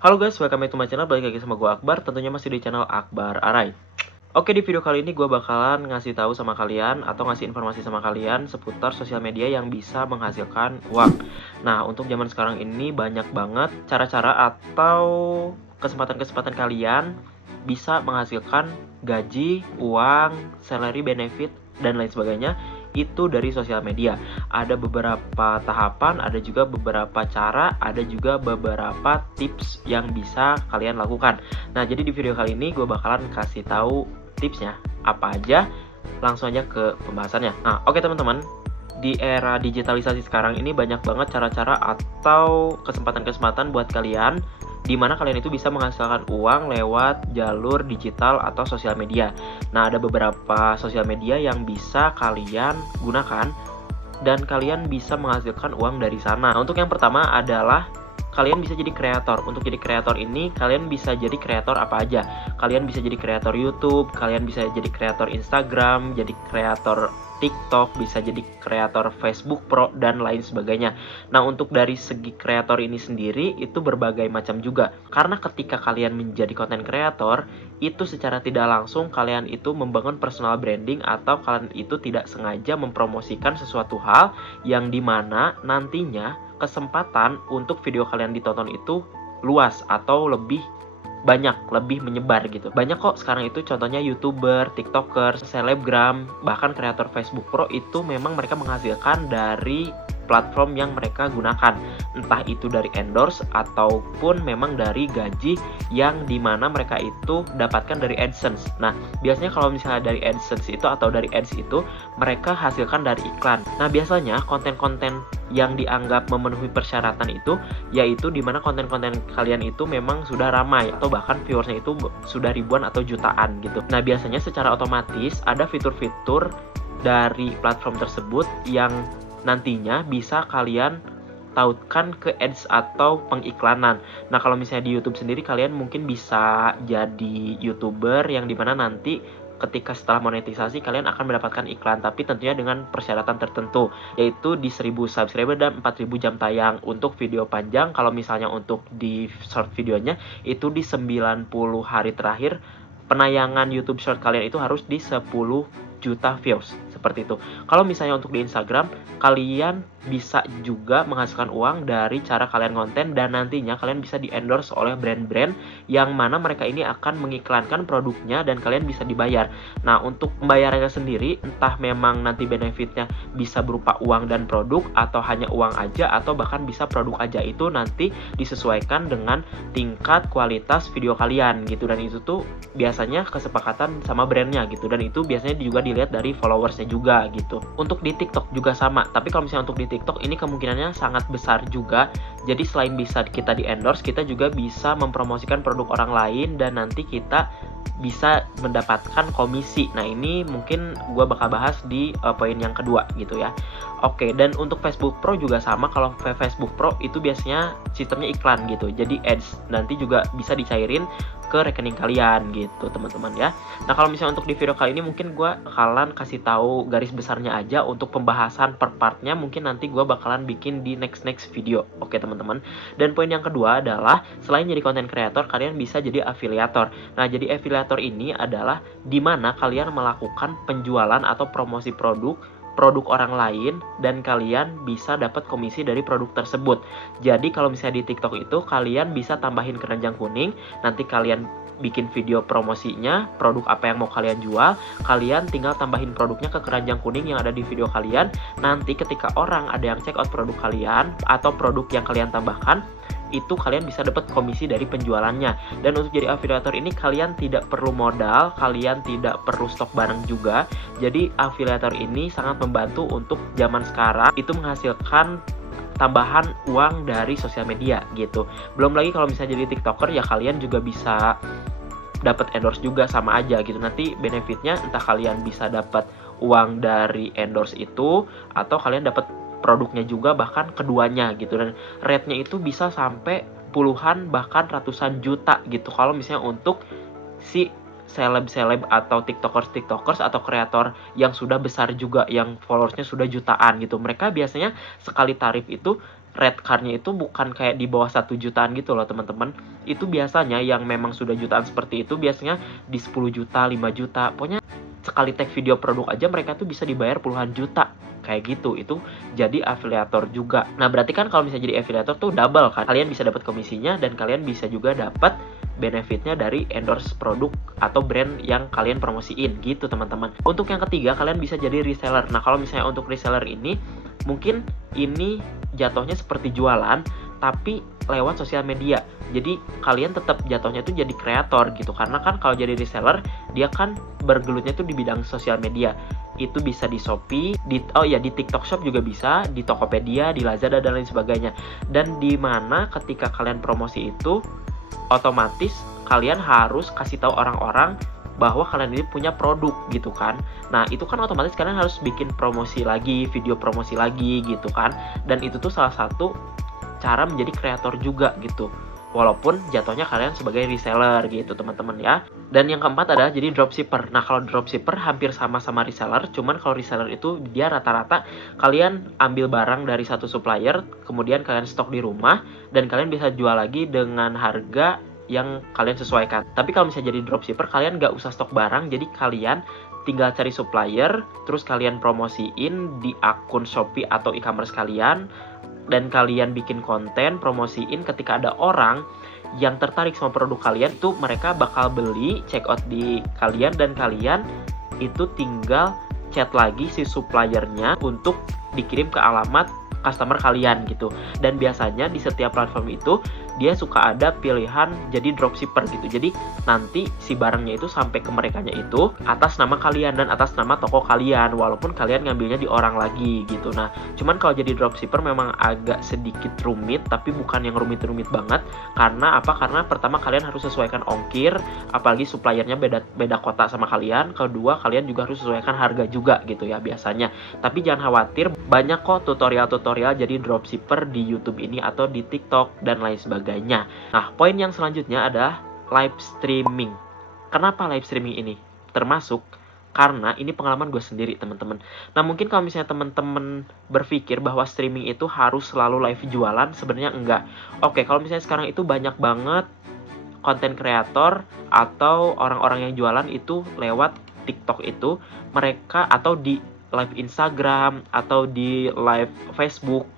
Halo guys, welcome back to my channel. Balik lagi sama gue Akbar, tentunya masih di channel Akbar Arai. Oke, di video kali ini gue bakalan ngasih tahu sama kalian atau ngasih informasi sama kalian seputar sosial media yang bisa menghasilkan uang. Nah, untuk zaman sekarang ini banyak banget cara-cara atau kesempatan-kesempatan kalian bisa menghasilkan gaji, uang, salary benefit, dan lain sebagainya itu dari sosial media. Ada beberapa tahapan, ada juga beberapa cara, ada juga beberapa tips yang bisa kalian lakukan. Nah, jadi di video kali ini gue bakalan kasih tahu tipsnya apa aja. Langsung aja ke pembahasannya. Nah, oke teman-teman, di era digitalisasi sekarang ini banyak banget cara-cara atau kesempatan-kesempatan buat kalian di mana kalian itu bisa menghasilkan uang lewat jalur digital atau sosial media. Nah, ada beberapa sosial media yang bisa kalian gunakan dan kalian bisa menghasilkan uang dari sana. Nah, untuk yang pertama adalah kalian bisa jadi kreator. Untuk jadi kreator ini, kalian bisa jadi kreator apa aja. Kalian bisa jadi kreator YouTube, kalian bisa jadi kreator Instagram, jadi kreator TikTok, bisa jadi kreator Facebook Pro, dan lain sebagainya. Nah, untuk dari segi kreator ini sendiri, itu berbagai macam juga. Karena ketika kalian menjadi konten kreator, itu secara tidak langsung kalian itu membangun personal branding atau kalian itu tidak sengaja mempromosikan sesuatu hal yang dimana nantinya kesempatan untuk video kalian ditonton itu luas atau lebih banyak, lebih menyebar gitu. Banyak kok sekarang itu contohnya YouTuber, TikToker, selebgram, bahkan kreator Facebook Pro itu memang mereka menghasilkan dari platform yang mereka gunakan. Entah itu dari endorse ataupun memang dari gaji yang dimana mereka itu dapatkan dari AdSense. Nah, biasanya kalau misalnya dari AdSense itu atau dari ads itu mereka hasilkan dari iklan. Nah, biasanya konten-konten yang dianggap memenuhi persyaratan itu yaitu dimana konten-konten kalian itu memang sudah ramai atau bahkan viewersnya itu sudah ribuan atau jutaan gitu. Nah, biasanya secara otomatis ada fitur-fitur dari platform tersebut yang nantinya bisa kalian tautkan ke ads atau pengiklanan. Nah, kalau misalnya di YouTube sendiri kalian mungkin bisa jadi YouTuber yang dimana nanti ketika setelah monetisasi kalian akan mendapatkan iklan, tapi tentunya dengan persyaratan tertentu, yaitu di 1000 subscriber dan 4000 jam tayang. Untuk video panjang, kalau misalnya untuk di short videonya itu di 90 hari terakhir penayangan YouTube short kalian itu harus di 10 juta views, seperti itu. Kalau misalnya untuk di Instagram, kalian bisa juga menghasilkan uang dari cara kalian konten dan nantinya kalian bisa di-endorse oleh brand-brand yang mana mereka ini akan mengiklankan produknya dan kalian bisa dibayar. Nah, untuk pembayarannya sendiri, entah memang nanti benefitnya bisa berupa uang dan produk atau hanya uang aja atau bahkan bisa produk aja, itu nanti disesuaikan dengan tingkat kualitas video kalian gitu, dan itu tuh biasanya kesepakatan sama brandnya gitu, dan itu biasanya juga dilihat dari followersnya juga gitu. Untuk di TikTok juga sama, tapi kalau misalnya untuk di TikTok ini kemungkinannya sangat besar juga. Jadi selain bisa kita di endorse, kita juga bisa mempromosikan produk orang lain dan nanti kita bisa mendapatkan komisi. Nah, ini mungkin gue bakal bahas di poin yang kedua gitu ya. Oke, dan untuk Facebook Pro juga sama. Kalau Facebook Pro itu biasanya sistemnya iklan gitu, jadi ads nanti juga bisa dicairin ke rekening kalian gitu teman-teman ya. Nah, kalau misalnya untuk di video kali ini mungkin gue bakalan kasih tahu garis besarnya aja. Untuk pembahasan per partnya mungkin nanti gue bakalan bikin di next video. Oke teman-teman. Dan poin yang kedua adalah selain jadi content creator, kalian bisa jadi afiliator. Nah, jadi afiliator ini adalah dimana kalian melakukan penjualan atau promosi produk orang lain dan kalian bisa dapat komisi dari produk tersebut. Jadi kalau misalnya di TikTok itu kalian bisa tambahin keranjang kuning, nanti kalian bikin video promosinya, produk apa yang mau kalian jual, kalian tinggal tambahin produknya ke keranjang kuning yang ada di video kalian. Nanti ketika orang ada yang check out produk kalian atau produk yang kalian tambahkan, itu kalian bisa dapat komisi dari penjualannya. Dan untuk jadi afiliator ini kalian tidak perlu modal, kalian tidak perlu stok barang juga. Jadi afiliator ini sangat membantu untuk zaman sekarang itu menghasilkan tambahan uang dari sosial media gitu. Belum lagi kalau misalnya jadi TikToker ya kalian juga bisa dapat endorse juga, sama aja gitu. Nanti benefitnya entah kalian bisa dapat uang dari endorse itu atau kalian dapat produknya juga, bahkan keduanya gitu. Dan rate-nya itu bisa sampai puluhan bahkan ratusan juta gitu kalau misalnya untuk si seleb-seleb atau tiktokers atau kreator yang sudah besar juga, yang followersnya sudah jutaan gitu. Mereka biasanya sekali tarif itu red card-nya itu bukan kayak di bawah 1 jutaan gitu loh teman-teman. Itu biasanya yang memang sudah jutaan seperti itu biasanya di 10 juta, 5 juta. Pokoknya sekali tag video produk aja mereka tuh bisa dibayar puluhan juta. Kayak gitu, itu jadi afiliator juga. Nah berarti kan kalau misalnya jadi afiliator tuh double kan. Kalian bisa dapat komisinya dan kalian bisa juga dapat benefitnya dari endorse produk atau brand yang kalian promosiin gitu teman-teman. Untuk yang ketiga kalian bisa jadi reseller. Nah kalau misalnya untuk reseller ini mungkin ini jatuhnya seperti jualan tapi lewat sosial media. Jadi kalian tetap jatuhnya tuh jadi kreator gitu. Karena kan kalau jadi reseller dia kan bergelutnya tuh di bidang sosial media. Itu bisa di Shopee, di TikTok Shop juga bisa, di Tokopedia, di Lazada dan lain sebagainya. Dan di mana ketika kalian promosi itu otomatis kalian harus kasih tahu orang-orang bahwa kalian ini punya produk gitu kan. Nah itu kan otomatis kalian harus bikin promosi lagi, video promosi lagi gitu kan. Dan itu tuh salah satu cara menjadi kreator juga gitu. Walaupun jatuhnya kalian sebagai reseller gitu teman-teman ya. Dan yang keempat adalah jadi dropshipper. Nah kalau dropshipper hampir sama-sama reseller, cuman kalau reseller itu dia rata-rata kalian ambil barang dari satu supplier, kemudian kalian stok di rumah, dan kalian bisa jual lagi dengan harga yang kalian sesuaikan. Tapi kalau misalnya jadi dropshipper, kalian nggak usah stok barang, jadi kalian tinggal cari supplier, terus kalian promosiin di akun Shopee atau e-commerce kalian, dan kalian bikin konten, promosiin ketika ada orang yang tertarik sama produk kalian, tuh mereka bakal beli, check out di kalian, dan kalian itu tinggal chat lagi si suppliernya untuk dikirim ke alamat customer kalian gitu. Dan biasanya di setiap platform itu dia suka ada pilihan jadi dropshipper gitu. Jadi nanti si barangnya itu sampai ke merekanya itu atas nama kalian dan atas nama toko kalian, walaupun kalian ngambilnya di orang lagi gitu. Nah cuman kalau jadi dropshipper memang agak sedikit rumit, tapi bukan yang rumit-rumit banget. Karena apa? Karena pertama kalian harus sesuaikan ongkir, apalagi suppliernya beda kota sama kalian. Kedua kalian juga harus sesuaikan harga juga gitu ya biasanya. Tapi jangan khawatir, banyak kok tutorial jadi dropshipper di YouTube ini atau di TikTok dan lain sebagainya. Nah, poin yang selanjutnya adalah live streaming. Kenapa live streaming ini termasuk? Karena ini pengalaman gue sendiri, teman-teman. Nah, mungkin kalau misalnya teman-teman berpikir bahwa streaming itu harus selalu live jualan, sebenarnya enggak. Oke, kalau misalnya sekarang itu banyak banget konten kreator atau orang-orang yang jualan itu lewat TikTok itu, mereka atau di live Instagram atau di live Facebook,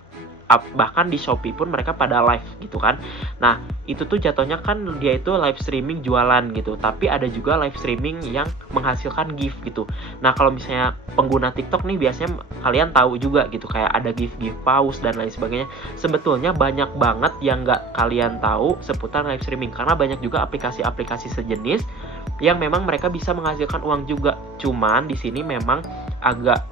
bahkan di Shopee pun mereka pada live gitu kan. Nah itu tuh jatuhnya kan dia itu live streaming jualan gitu, tapi ada juga live streaming yang menghasilkan gift gitu. Nah kalau misalnya pengguna TikTok nih biasanya kalian tahu juga gitu, kayak ada gift pause dan lain sebagainya. Sebetulnya banyak banget yang nggak kalian tahu seputar live streaming, karena banyak juga aplikasi-aplikasi sejenis yang memang mereka bisa menghasilkan uang juga. Cuman di sini memang agak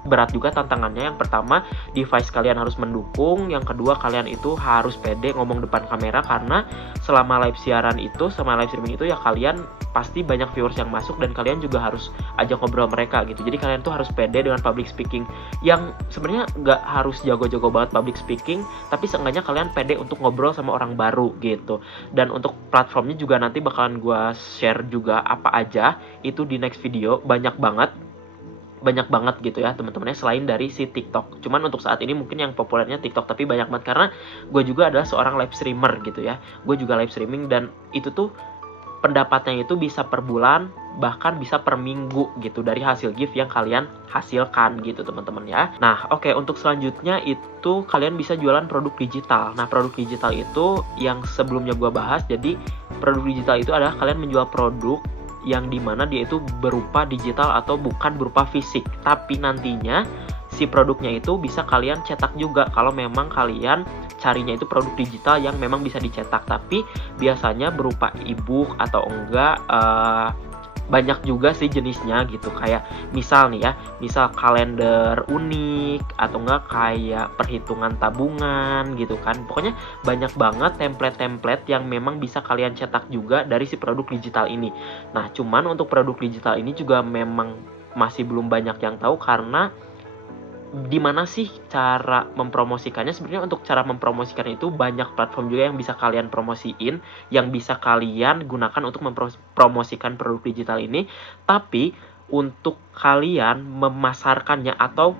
berat juga tantangannya. Yang pertama, device kalian harus mendukung. Yang kedua, kalian itu harus pede ngomong depan kamera, karena selama live siaran itu, sama live streaming itu ya kalian pasti banyak viewers yang masuk dan kalian juga harus ajak ngobrol mereka gitu. Jadi kalian tuh harus pede dengan public speaking, yang sebenarnya nggak harus jago-jago banget public speaking, tapi seenggaknya kalian pede untuk ngobrol sama orang baru gitu. Dan untuk platformnya juga nanti bakalan gue share juga apa aja itu di next video. Banyak banget gitu ya teman-temannya, selain dari si TikTok. Cuman untuk saat ini mungkin yang populernya TikTok, tapi banyak banget karena gue juga adalah seorang live streamer gitu ya. Gue juga live streaming dan itu tuh pendapatnya itu bisa per bulan, bahkan bisa per minggu gitu dari hasil gift yang kalian hasilkan gitu teman-teman ya. Nah oke, untuk selanjutnya itu kalian bisa jualan produk digital. Nah produk digital itu yang sebelumnya gue bahas. Jadi produk digital itu adalah kalian menjual produk yang dimana dia itu berupa digital atau bukan berupa fisik, tapi nantinya si produknya itu bisa kalian cetak juga kalau memang kalian carinya itu produk digital yang memang bisa dicetak. Tapi biasanya berupa e-book atau enggak, banyak juga sih jenisnya gitu. Kayak misal nih ya, misal kalender unik atau enggak kayak perhitungan tabungan gitu kan. Pokoknya banyak banget template-template yang memang bisa kalian cetak juga dari si produk digital ini. Nah cuman untuk produk digital ini juga memang masih belum banyak yang tahu, karena dimana sih cara mempromosikannya. Sebenarnya untuk cara mempromosikan itu banyak platform juga yang bisa kalian promosiin, yang bisa kalian gunakan untuk mempromosikan produk digital ini. Tapi untuk kalian memasarkannya atau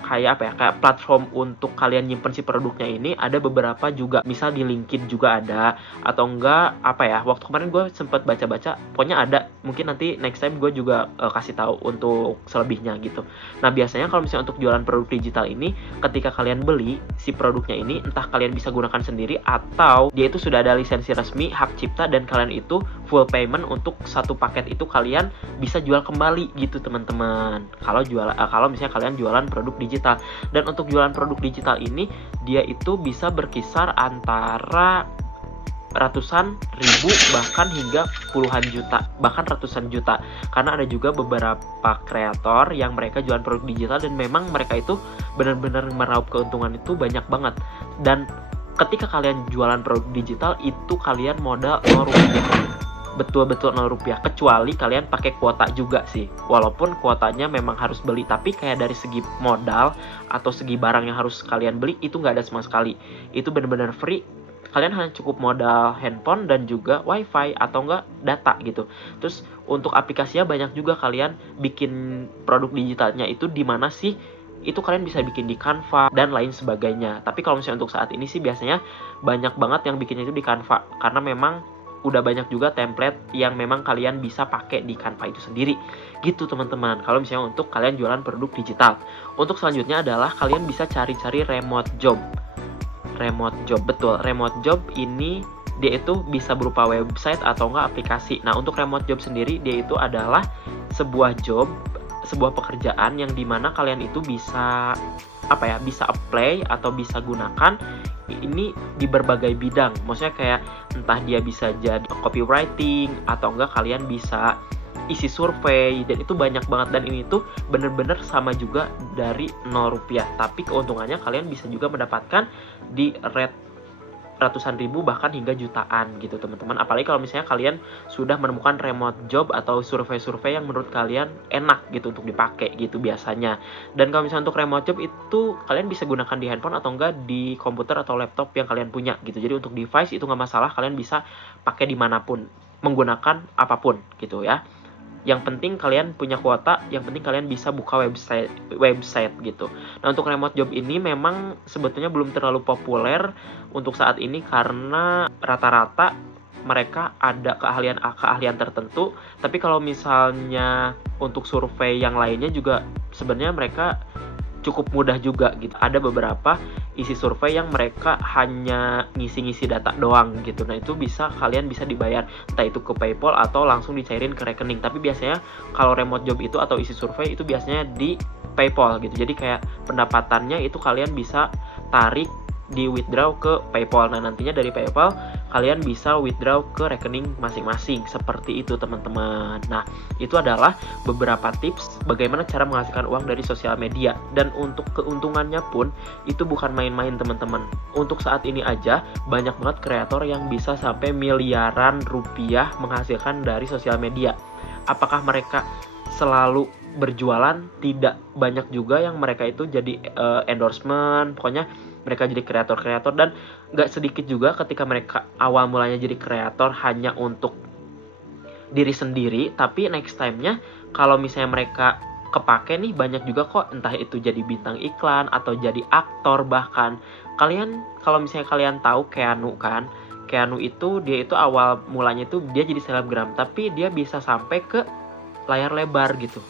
kayak apa ya, kayak platform untuk kalian nyimpen si produknya ini ada beberapa juga, misal di LinkedIn juga ada, atau enggak apa ya, waktu kemarin gue sempet baca-baca, pokoknya ada, mungkin nanti next time gue juga kasih tahu untuk selebihnya gitu. Nah biasanya kalau misalnya untuk jualan produk digital ini, ketika kalian beli si produknya ini, entah kalian bisa gunakan sendiri atau dia itu sudah ada lisensi resmi, hak cipta, dan kalian itu full payment untuk satu paket itu kalian bisa jual kembali gitu teman-teman. Kalau misalnya kalian jualan produk digital. Dan untuk jualan produk digital ini dia itu bisa berkisar antara ratusan ribu bahkan hingga puluhan juta, bahkan ratusan juta, karena ada juga beberapa kreator yang mereka jualan produk digital dan memang mereka itu benar-benar meraup keuntungan itu banyak banget. Dan ketika kalian jualan produk digital itu kalian modal 0 rupiah, betul-betul 0 rupiah, kecuali kalian pakai kuota juga sih, walaupun kuotanya memang harus beli, tapi kayak dari segi modal atau segi barang yang harus kalian beli itu nggak ada sama sekali, itu benar-benar free. Kalian hanya cukup modal handphone dan juga wifi atau enggak data gitu. Terus untuk aplikasinya banyak juga, kalian bikin produk digitalnya itu di mana sih, itu kalian bisa bikin di Canva dan lain sebagainya. Tapi kalau misalnya untuk saat ini sih biasanya banyak banget yang bikinnya itu di Canva, karena memang udah banyak juga template yang memang kalian bisa pakai di Canva itu sendiri gitu teman-teman. Kalau misalnya untuk kalian jualan produk digital, untuk selanjutnya adalah kalian bisa cari-cari remote job. Betul, remote job ini dia itu bisa berupa website atau enggak aplikasi. Nah untuk remote job sendiri, dia itu adalah sebuah pekerjaan yang dimana kalian itu bisa bisa apply atau bisa gunakan ini di berbagai bidang. Maksudnya kayak entah dia bisa jadi copywriting atau enggak kalian bisa isi survei, dan itu banyak banget. Dan ini tuh bener-bener sama juga dari 0 rupiah, tapi keuntungannya kalian bisa juga mendapatkan di rate ratusan ribu bahkan hingga jutaan gitu teman-teman. Apalagi kalau misalnya kalian sudah menemukan remote job atau survei-survei yang menurut kalian enak gitu untuk dipakai gitu biasanya. Dan kalau misalnya untuk remote job itu kalian bisa gunakan di handphone atau enggak di komputer atau laptop yang kalian punya gitu. Jadi untuk device itu nggak masalah, kalian bisa pakai dimanapun, menggunakan apapun gitu ya. Yang penting kalian punya kuota, yang penting kalian bisa buka website gitu. Nah untuk remote job ini memang sebetulnya belum terlalu populer untuk saat ini, karena rata-rata mereka ada keahlian tertentu. Tapi kalau misalnya untuk survei yang lainnya juga sebenarnya mereka cukup mudah juga gitu. Ada beberapa isi survei yang mereka hanya ngisi-ngisi data doang gitu. Nah itu kalian bisa dibayar entah itu ke PayPal atau langsung dicairin ke rekening. Tapi biasanya kalau remote job itu atau isi survei itu biasanya di PayPal gitu. Jadi kayak pendapatannya itu kalian bisa tarik di withdraw ke PayPal. Nah nantinya dari PayPal kalian bisa withdraw ke rekening masing-masing, seperti itu teman-teman. Nah itu adalah beberapa tips bagaimana cara menghasilkan uang dari sosial media. Dan untuk keuntungannya pun itu bukan main-main teman-teman. Untuk saat ini aja banyak banget kreator yang bisa sampai miliaran rupiah menghasilkan dari sosial media. Apakah mereka selalu berjualan? Tidak, banyak juga yang mereka itu jadi endorsement, pokoknya mereka jadi kreator-kreator. Dan gak sedikit juga ketika mereka awal mulanya jadi kreator hanya untuk diri sendiri, tapi next time-nya kalau misalnya mereka kepake nih, banyak juga kok, entah itu jadi bintang iklan atau jadi aktor. Bahkan kalau misalnya kalian tahu Keanu kan, Keanu itu dia itu awal mulanya itu dia jadi selebgram, tapi dia bisa sampai ke layar lebar gitu.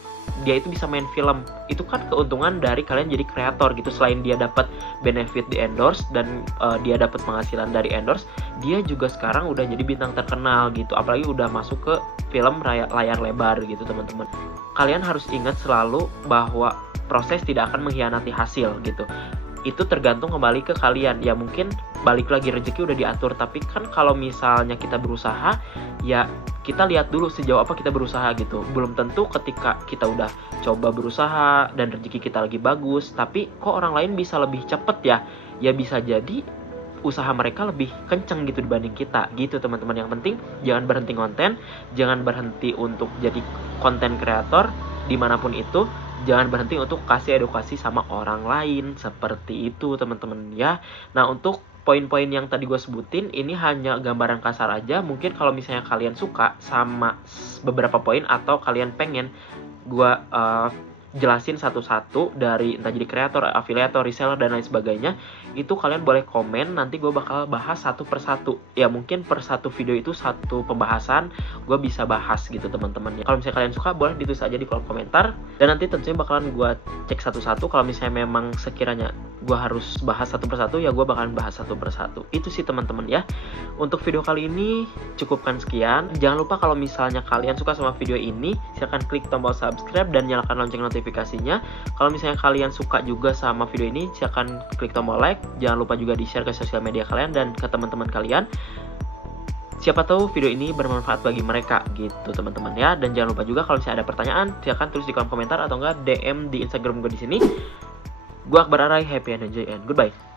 Dia itu bisa main film. Itu kan keuntungan dari kalian jadi kreator gitu. Selain dia dapat benefit di endorse dan dia dapat penghasilan dari endorse, dia juga sekarang udah jadi bintang terkenal gitu. Apalagi udah masuk ke film layar lebar gitu teman-teman. Kalian harus ingat selalu bahwa proses tidak akan mengkhianati hasil gitu. Itu tergantung kembali ke kalian. Ya mungkin balik lagi rezeki udah diatur, tapi kan kalau misalnya kita berusaha, ya kita lihat dulu sejauh apa kita berusaha gitu. Belum tentu ketika kita udah coba berusaha dan rezeki kita lagi bagus, tapi kok orang lain bisa lebih cepet ya. Ya bisa jadi usaha mereka lebih kenceng gitu dibanding kita gitu teman-teman. Yang penting jangan berhenti konten, jangan berhenti untuk jadi konten kreator dimanapun itu. Jangan berhenti untuk kasih edukasi sama orang lain, seperti itu teman-teman ya. Nah untuk poin-poin yang tadi gue sebutin ini hanya gambaran kasar aja. Mungkin kalau misalnya kalian suka sama beberapa poin atau kalian pengen gue jelasin satu-satu dari entah jadi kreator, afiliator, reseller, dan lain sebagainya. Itu kalian boleh komen, nanti gue bakal bahas satu persatu. Ya mungkin per satu video itu satu pembahasan gue bisa bahas gitu teman-teman. Kalau misalnya kalian suka, boleh ditulis aja di kolom komentar, dan nanti tentunya bakalan gue cek satu-satu. Kalau misalnya memang sekiranya gue harus bahas satu persatu, ya gue bakalan bahas satu persatu. Itu sih teman-teman ya. Untuk video kali ini cukupkan sekian. Jangan lupa kalau misalnya kalian suka sama video ini, silahkan klik tombol subscribe dan nyalakan lonceng notifikasinya. Kalau misalnya kalian suka juga sama video ini, silahkan klik tombol like. Jangan lupa juga di-share ke sosial media kalian dan ke teman-teman kalian. Siapa tahu video ini bermanfaat bagi mereka gitu teman-teman ya. Dan jangan lupa juga kalau misalnya ada pertanyaan, silahkan tulis di kolom komentar atau enggak DM di Instagram gue di sini. Gue Akbar Arai, happy and enjoy and goodbye.